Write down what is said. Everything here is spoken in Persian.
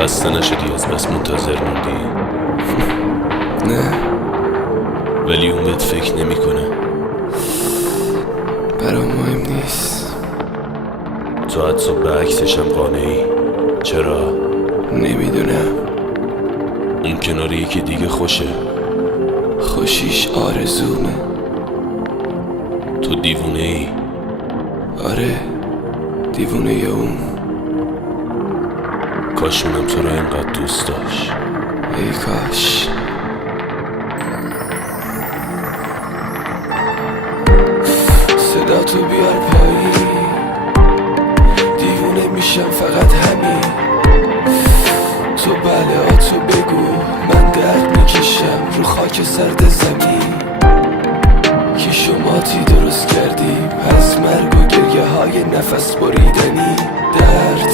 خسته نشدی از بس منتظر موندی؟ نه، ولی اون بهت فکر نمیکنه. برام مهم نیست. تو حتی به عکسشم قانعی. چرا؟ نمیدونم. اون کنار یکی دیگه خوشه. خوشیش آرزومه. تو دیوونه ای. آره، دیوونه اون. کاش اونم تو رو اینقدر دوست داشت. ای کاش. صدا تو بیار پایین، دیوونه میشم فقط همین. تو بله تو بگو، من درد میکشم رو خاک سرد زمین. که شماتی درست کردیم از مرگ و گریه های نفس بریدنی. درد